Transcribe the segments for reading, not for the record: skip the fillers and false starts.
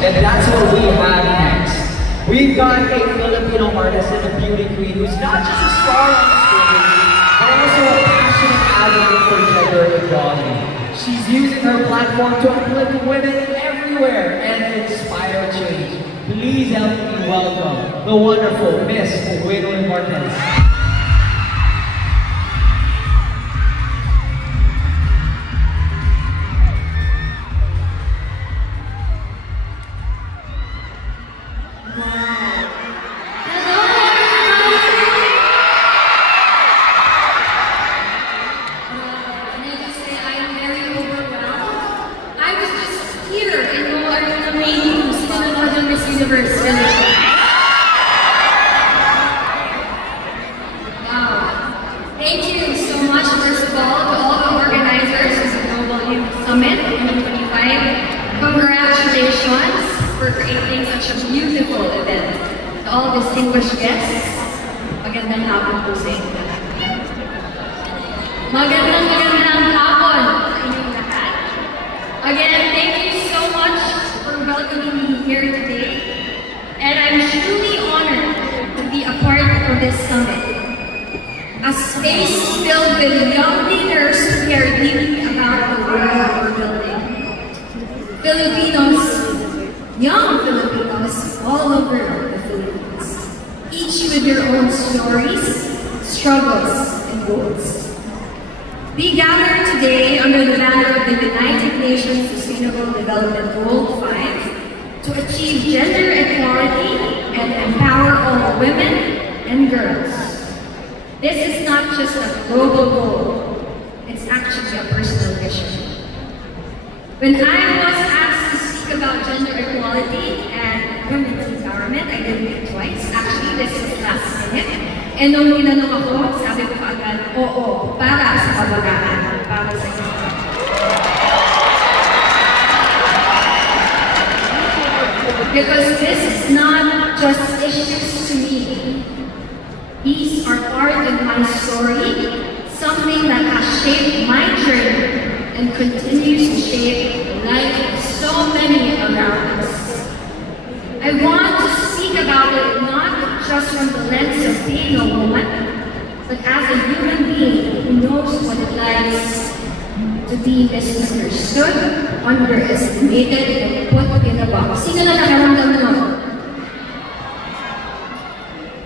And that's what we have next. We've got a Filipino artist and a beauty queen who's not just a star on the stage, but also a passionate advocate for gender equality. She's using her platform to uplift women everywhere and inspire change. Please help me welcome the wonderful Miss Gwyneth Martinez. Thank you so much, first of all, to all the organizers of the Global Youth Summit 2025. Congratulations for creating such a beautiful event. To all distinguished guests, magandang hapon po sa inyo. Magandang hapon sa inyong lahat. Again, thank you so much for welcoming me here today. And I'm truly honored to be a part of this summit. A space filled with young leaders who care deeply about the world we're building. Filipinos, young Filipinos all over the Philippines, each with their own stories, struggles, and goals. We gather today under the banner of the United Nations Sustainable Development Goal 5 to achieve gender equality and empower all women and girls. This is not just a global goal, it's actually a personal vision. When I was asked to speak about gender equality and women's empowerment, I didn't think twice. Actually, this was last minute. And nung tinanong ako, sabi ko agad, oo, para sa kabataan, para sa inyo. Because this is not just issues to me. These are part of my story, something that has shaped my journey and continues to shape the life of so many around us. I want to speak about it not just from the lens of being a woman, but as a human being who knows what it likes to be misunderstood, underestimated, and put in a box. Sino na nakaramdam naman?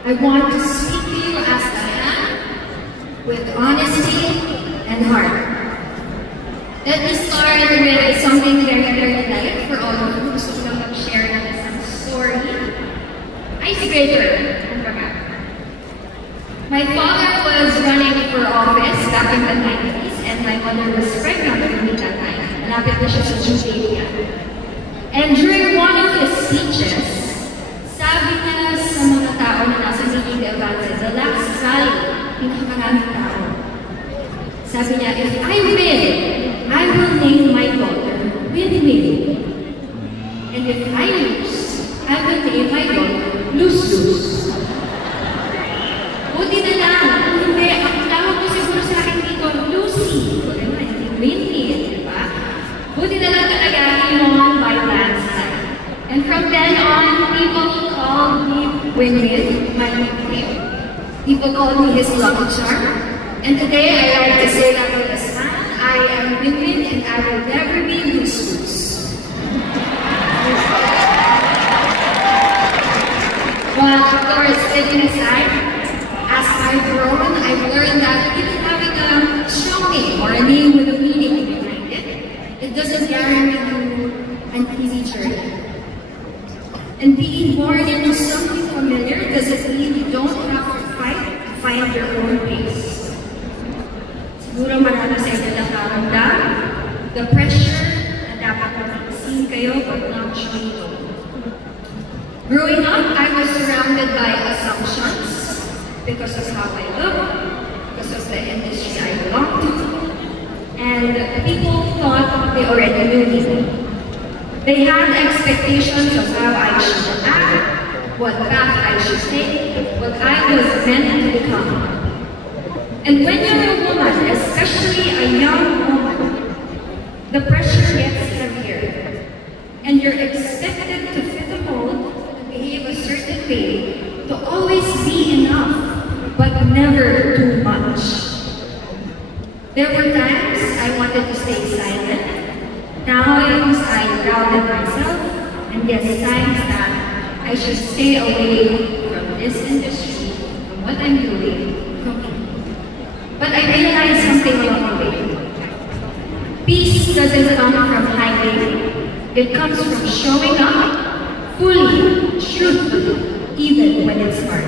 I want to speak to you as I am, with honesty and heart. Let me start with something very, very light for all of you who will share some story. Icebreaker. My father was running for office back in the 90s, and my mother was pregnant with me that time. Malapit na siya sa due date. And during one of his speeches, sabi niya sa mga tao na nasa meeting event, the last rally, pinakamaraming tao. Sabi niya, if I win, I will name my daughter Win-Win. And if I lose, I will name my daughter Lose-Lose. Buti na lang, hindi, ang tawag ko siguro sa akin dito, Lucy. Win-Win, di ba? Buti na lang talaga, he won by landslide. And from then on, people called me Win-Win, my nickname. People called me his lucky charm. And today, I like to say that with a smile, I am Win-Win and I will never be Lose-Lose. But of course, kidding aside, as I've grown, I've learned that even having a strong name or a name with a meaning behind it, it doesn't guarantee you an easy journey. And being born into something familiar doesn't mean you don't have to fight to find your own pace. Siguro marami sa inyo nakaramdam, the pressure na dapat mapisin kayo but not showing you. Growing up, I was surrounded by assumptions because of how I look, because of the industry I belong to, and people thought they already knew me. They had expectations of how I should act, what path I should take, what I was meant to become. And when you're a woman, especially a young woman, the pressure gets heavier, and you're expected I wanted to stay silent. Times I doubted myself, and yes, times that I should stay away from this industry, from what I'm doing, but I realized something along the way. Peace doesn't come from hiding. It comes from showing up fully, truthfully, even when it's hard.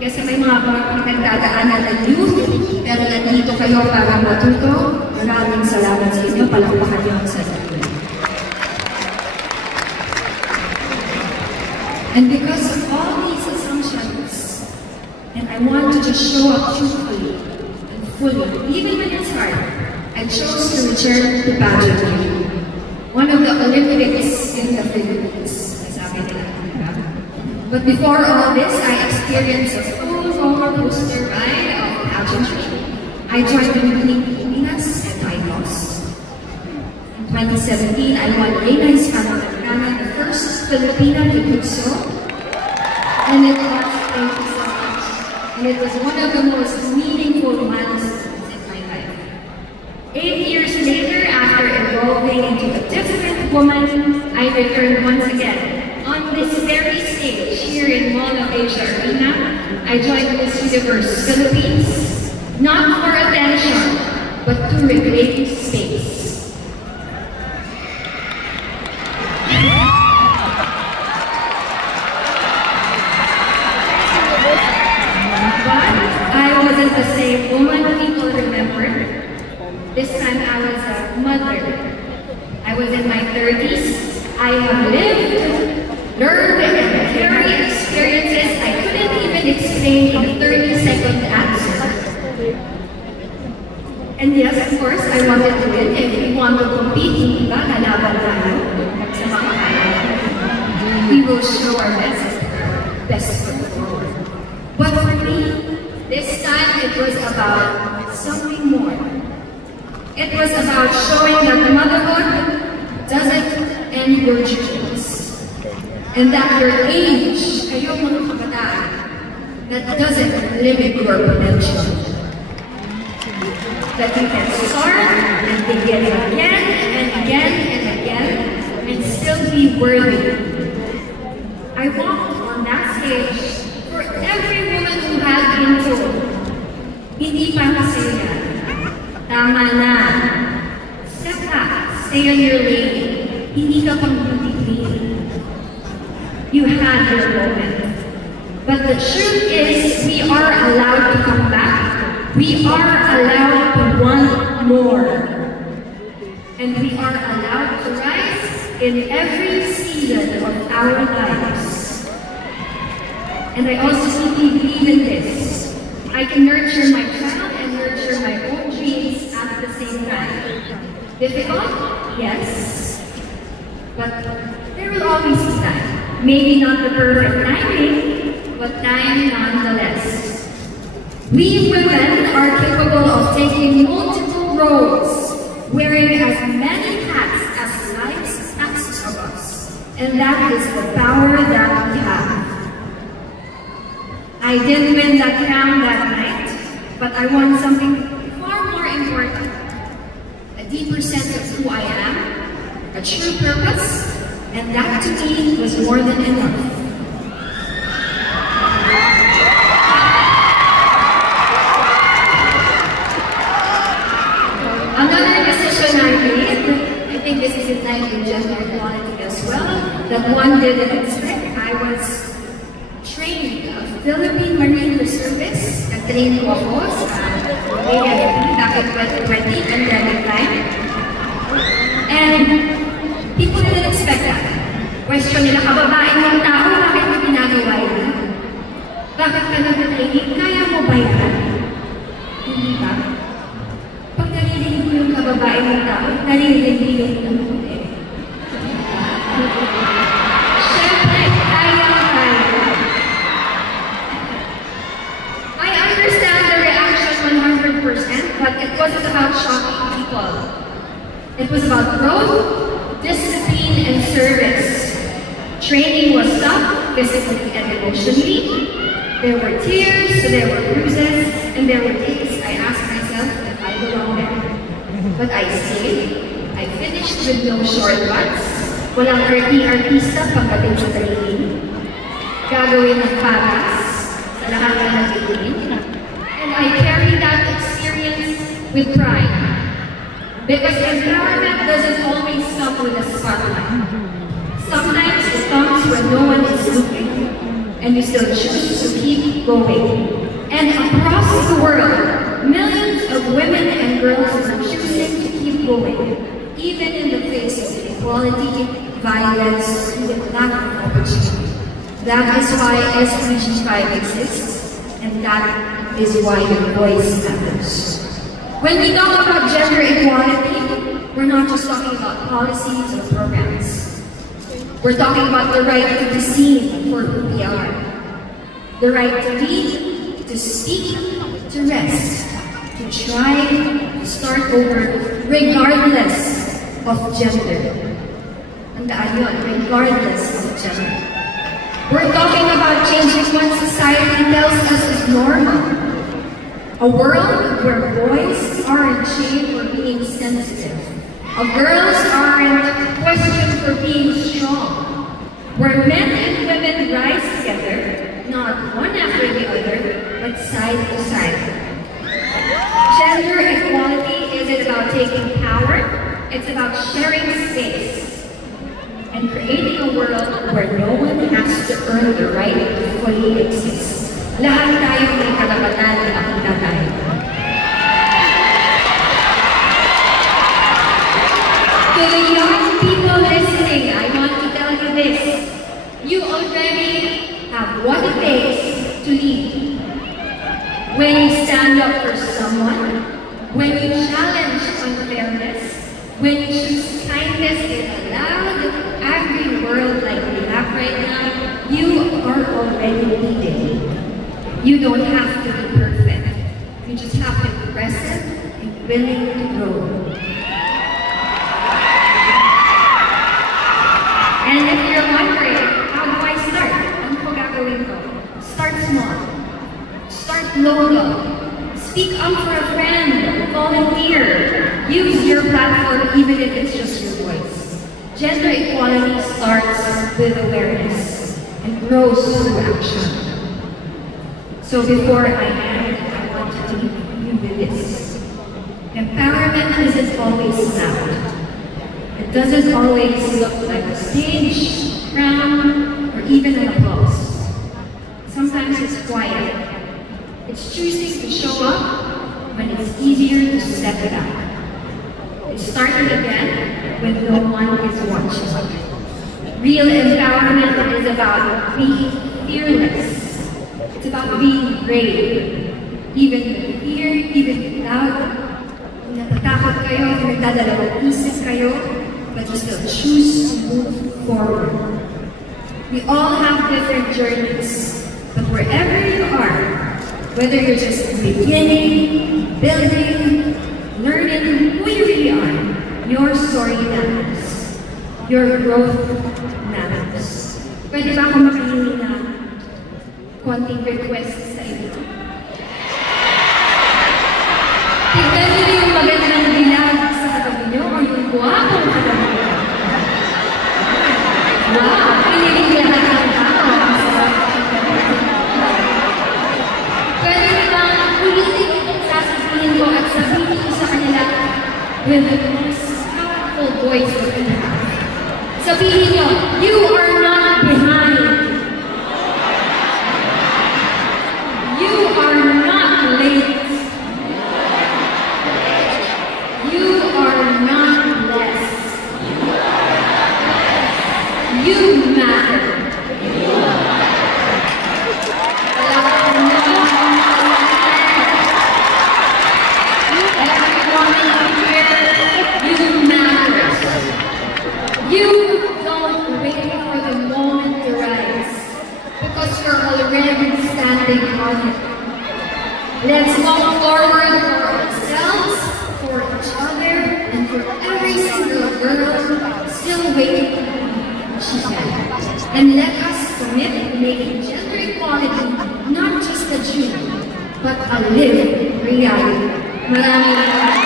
Kasi may mga pinagdadaanan ng youth, pero nandito kayo para matuto. Maraming salamat sa inyo. Palakpakan niyo ang sarili. And because of all these assumptions, and I want to just show up truthfully and fully, even when it's hard, I chose to return to pageantry. One of the Olympics in the Philippines. But before all this, I experienced a full roller coaster ride of pageantry. I joined the Team Pilipinas and I lost. In 2017, I won Reina Hispano-Americana, the first Filipina to do so. And it was, thank you so much. And it was one of the most meaningful milestones in my life. 8 years later, after evolving into a different woman, I returned once again. On this very stage here in Mall of Asia Arena, I joined Miss Universe Philippines, not for attention, but to reclaim space. But I wasn't the same woman people remembered. This time I was a mother. I was in my 30s. I have lived, learned, and carried experiences I couldn't even explain in a 30-second answer. And yes, of course, I wanted to win. If we want to compete, hindi ba, lalaban tayo sa mga kaya. We will show our best foot forward. But for me, this time it was about something more. It was about showing that motherhood doesn't end your dreams. And that your age, kayong mga kabataan, that doesn't limit your potential. That you can start and begin again and again and again and still be worthy. I walked on that stage for every woman who had been told, hindi pa kasi yan. Tama na. Step back, stay on your lane. Hindi ka pang beauty queen. You had your moment. But the truth is, we are allowed to come back. We are allowed to want more. And we are allowed to rise in every season of our lives. And I also deeply believe in this. I can nurture my child and nurture my own dreams at the same time. Difficult? Yes. But there will always be time. Maybe not the perfect timing, but time nonetheless. We women are capable of taking multiple roles, wearing as many hats as life asks of us. And that is the power that we have. I didn't win that crown that night, but I won something far more important. A deeper sense of who I am, a true purpose, and that to me was more than enough. Another decision I made, I think this is in line with gender equality as well, that one didn't expect. I was trained a Philippine Marine Reservist. Nag-train ko ako sa AFP back in 2020, pandemic time. And people didn't expect that. Question nila, kababae ng tao, bakit mo ginagawa yun? Bakit ka nag-training? Kaya mo ba yan? Hindi ba? Pag narinig mo yung kababae ng tao, narinig mo yung namuti. Siyempre, kaya mo kaya. I understand the reaction 100%, but it wasn't about shocking people. It was about growth, discipline, and service. Training was tough, physically and emotionally. There were tears, there were bruises, and there were days I asked myself if I belong there. But I say, I finished with no shortcuts. Walang artista pagdating sa training. Gagawin ng pagas sa lahat na nagiging. And I carry that experience with pride. Because empowerment doesn't always come with a spotlight. Sometimes it comes when no one is looking, and you still choose to keep going. And across the world, millions of women and girls are choosing to keep going, even in the face of inequality, violence, and lack of opportunity. That is why SDG 5 exists, and that is why your voice matters. When we talk about gender equality, we're not just talking about policies or programs. We're talking about the right to be seen for who we are. The right to lead, to speak, to rest, to try, to start over, regardless of gender. Tandaan yun, regardless of gender. We're talking about changing what society tells us is normal. A world where boys aren't shamed for being sensitive. Girls aren't questioned for being strong. Where men and women rise together, not one after the other, but side to side. Gender equality isn't about taking power, it's about sharing space. And creating a world where no one has to earn the right to fully exist. Lahat tayo may karapatan na makita tayo. To the young people listening, I want to tell you this. You already have what it takes to lead. When you stand up for someone, when you challenge unfairness, when you choose kindness in a loud, angry world like we have right now, you are already leading. You don't have to be perfect. You just have to be present and willing to grow. And if you're wondering, how do I start? Ano po gagawin ko? Start small. Start local. Speak up for a friend. Volunteer. Use your platform even if it's just your voice. Gender equality starts with awareness and grows through action. So before I end, I want to leave you with this. Empowerment isn't always loud. It doesn't always look like a stage, crown, or even an applause. Sometimes it's quiet. It's choosing to show up when it's easier to step it out. It's starting again when no one is watching. Real empowerment is about being fearless. It's about being brave, even with fear, even with doubt. Kung natatakot kayo, kung nagdadalawang isip kayo, but you still choose to move forward. We all have different journeys, but wherever you are, whether you're just beginning, building, learning who you really are, your story matters. Your growth matters. Pwede ba ako makahingi na konting request sa inyo? Tignan niyo yung magandang dilag sa katabi niyo o yung guwapong katabi niyo. Wow! Pinilig lahat ng tao. Pwede nilang ulitin itong sasabihin ko at sabihin ko sa kanila with the most powerful voice that you have. Sabihin niyo, you are not behind. You are not late. You are not less. You matter. Everyone here, you matter. You don't wait for the moment to rise, because you're already standing on it. Let's walk forward for ourselves, for each other, and for every single girl still waiting to be she can. And let us commit to making gender equality not just a dream, but a living reality. Maraming salamat.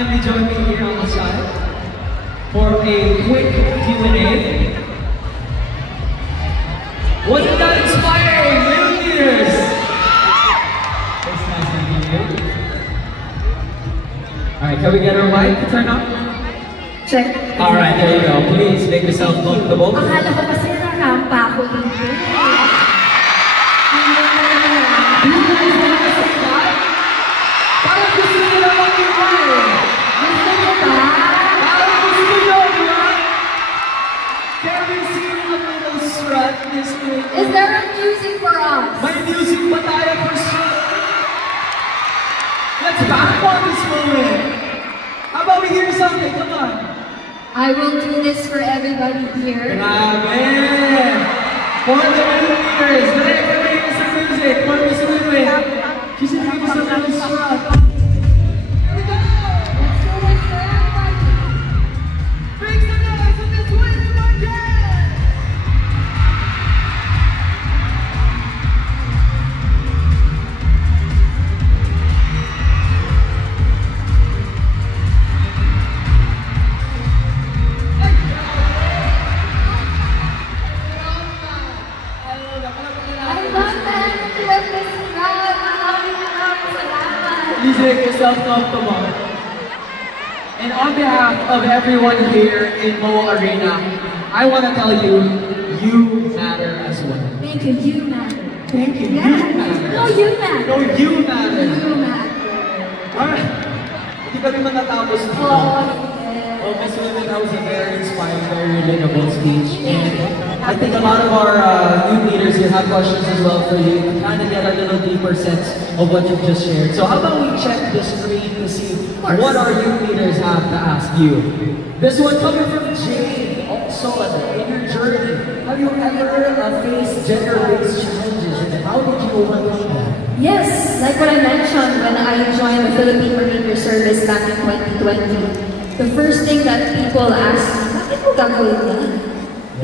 kindly join me here on the side for a quick Q&A. Wasn't that inspiring? Little leaders! It's nice meeting you. Alright, can we get our mic to turn on? Check. Alright, there you go. Please make yourself comfortable. Akala ko kasi narampa ako dito. Parang gusto nyo na mag-iba eh. Gusto mo ba? Parang gusto nyo, di ba? Can we see a little strut this week? Is there a music for us? May music ba tayo for strut? Let's back on this moment. How about we hear something? Come on. I will do this for everybody here. Grabe! For the little leaders, let everybody hear some music. For Miss Winwin. She's in for some little strut. Here we go! Let's do this for everybody. Make some noise for Miss Winwin again! I love that. Let this ride. Salamat. Please make yourself comfortable. And on behalf of everyone here in Mo Arena, I want to tell you, you matter as well. Thank you. You matter. Thank you. Yeah. You matter. No, you matter. No, you matter. You matter. Alright. Hindi kami matatapos dito. Oh, yeah. Well, Miss Winwin, that was a very inspiring, very relatable speech. And I think a lot of our new leaders here have questions as well for you to kind of get a little deeper sense of what you've just shared. So how about we check the screen to see what our new leaders have to ask you. This one coming from Jane. Also, in your journey, have you ever faced gender-based challenges and how did you overcome that? Yes, like what I mentioned when I joined the Philippine Marine Reserve back in 2020. The first thing that people ask me, bakit mo gagawin yan?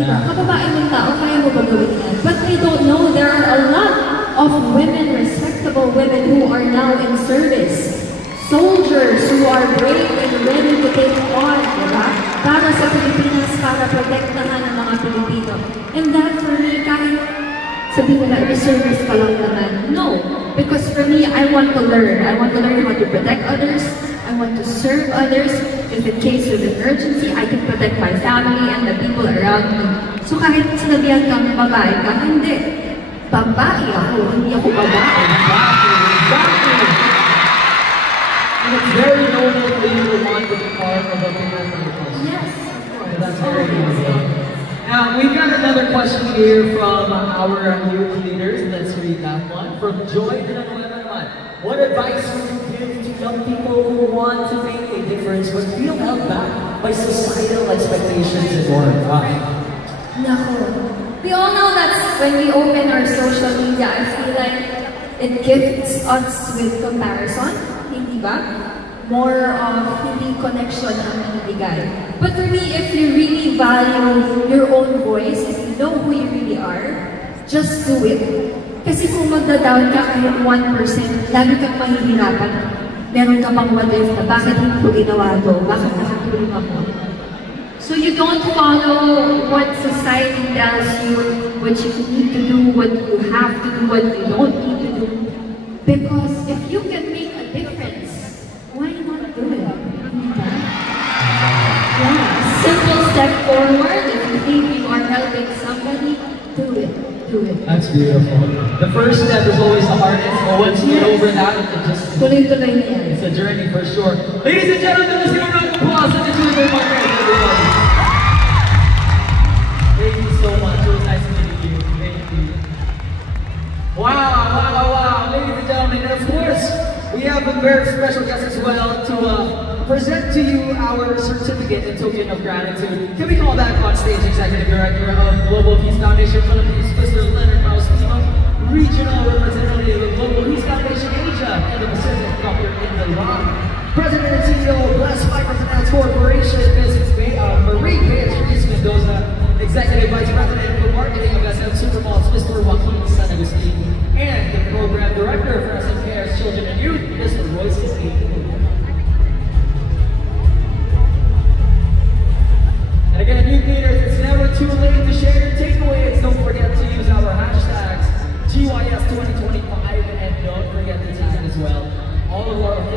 Diba, kababae mong tao, kaya mo ba gawin yan? But they don't know there are a lot of women, respectable women who are now in service. Soldiers who are brave and ready to take on, diba? Para sa Pilipinas, para protektahan ang mga Pilipino. And that for me, kahit sabihin nila, reservist ka lang naman. No, because for me, I want to learn. I want to learn how to protect others. I want to serve others. If in case of emergency, I can protect my family and the people around me. So kahit sinabihan kang babae ka, hindi. Babae ako, hindi ako babae. Exactly. And it's very noble for you to want to be part of a bigger purpose. Yes, of course. That's very noble. Now, we've got another question here from our youth leaders. Let's read that one. From Joy Villanueva. What advice would you give to young people who want to make a difference but feel held back by societal expectations and more? Nako. We all know that when we open our social media, I feel like it gifts us with comparison, hindi ba? More of hindi connection ang binibigay. But for me, if you really value your own voice, if you know who you really are, just do it. Kasi kung magda-down ka kahit 1%, lagi kang mahihirapan. Meron ka pang what if na bakit hindi ko ginawa to? Bakit nakatulong ako? So you don't follow what society tells you, what you need to do, what you have to do, what you don't need to do. Because if you can make a difference, why not do it? Yeah. Simple step forward. If you think you are helping somebody, do it. Do it. That's beautiful. The first step is always the hardest, but once you get over that, it just... Tuloy-tuloy na yan. It's a journey for sure. Ladies and gentlemen, let's give a round of applause and enjoy their podcast, everybody. Thank you so much. It was nice meeting you. Thank you. Wow. Ladies and gentlemen, and of course, we have a very special guest as well to present to you our certificate in token of gratitude. Can we call back on stage Executive Director of Global Peace Foundation Philippines, Mr. Leonard Maustino, Regional Representative of Global Peace Foundation Asia and the Pacific, Dr. Inda Lam, President and CEO of Blessed Microfinance Corporation, Ms. Marie Beatriz Mendoza, Executive Vice President of Marketing of SM Supermalls, Mr. Joaquin San Agustin, and the Program Director for SM Cares Children and Youth, Mr. Royce Castillo. leaders, it's never too late to share your takeaways. Don't forget to use our hashtags GYS2025 and don't forget to tag as well all of our official